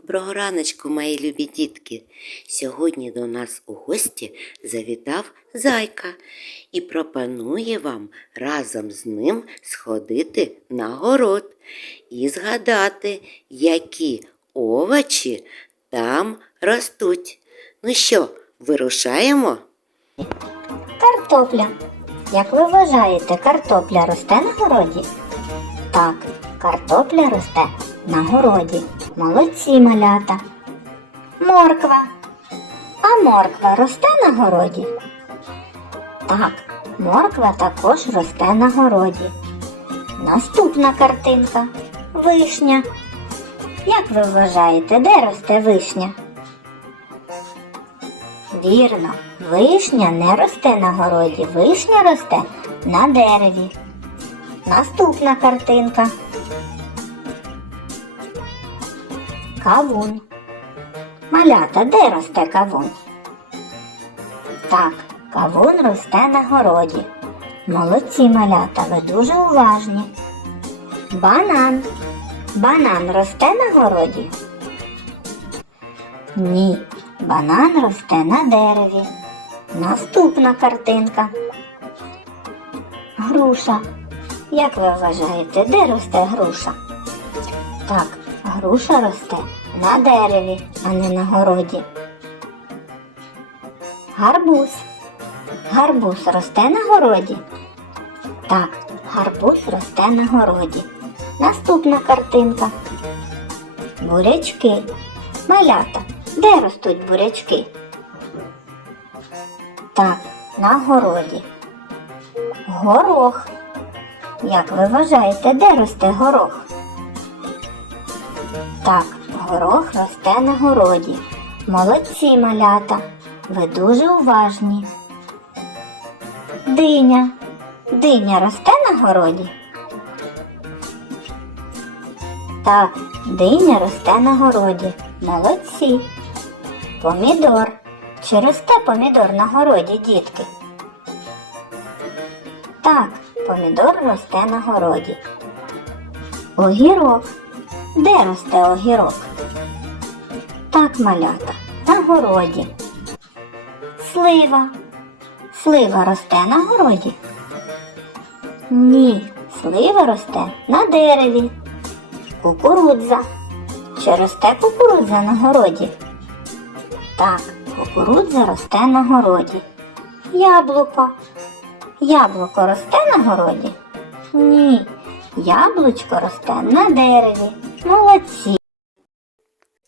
Доброго раночку, мої любі дітки. Сьогодні до нас у гості завітав зайка і пропонує вам разом з ним сходити на город і згадати, які овочі там ростуть. Ну що, вирушаємо? Картопля. Як ви вважаєте, картопля росте на городі? Так, картопля росте на городі. Молодці малята. Морква. А морква росте на городі? Так, морква також росте на городі. Наступна картинка. Вишня. Як ви вважаєте, де росте вишня? Вірно, вишня не росте на городі, вишня росте на дереві. Наступна картинка. Кавун. Малята, де росте кавун? Так, кавун росте на городі. Молодці малята, ви дуже уважні. Банан. Банан росте на городі? Ні, банан росте на дереві. Наступна картинка. Груша. Як ви вважаєте, де росте груша? Так, груша росте на дереві, а не на городі. Гарбуз. Гарбуз росте на городі? Так, гарбуз росте на городі. Наступна картинка. Бурячки. Малята. Де ростуть бурячки? Так, на городі. Горох. Як ви вважаєте, де росте горох? Так, горох росте на городі. Молодці малята. Ви дуже уважні. Диня. Диня росте на городі? Так, диня росте на городі. Молодці. Помідор. Чи росте помідор на городі, дітки? Так, помідор росте на городі. Огірок. Де росте огірок? Так, малята, на городі. Слива. Слива росте на городі? Ні, слива росте на дереві. Кукурудза. Чи росте кукурудза на городі? Так, кукурудза росте на городі. Яблуко. Яблуко росте на городі? Ні. Яблучко росте на дереві. Молодці.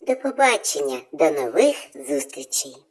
До побачення, до нових зустрічей!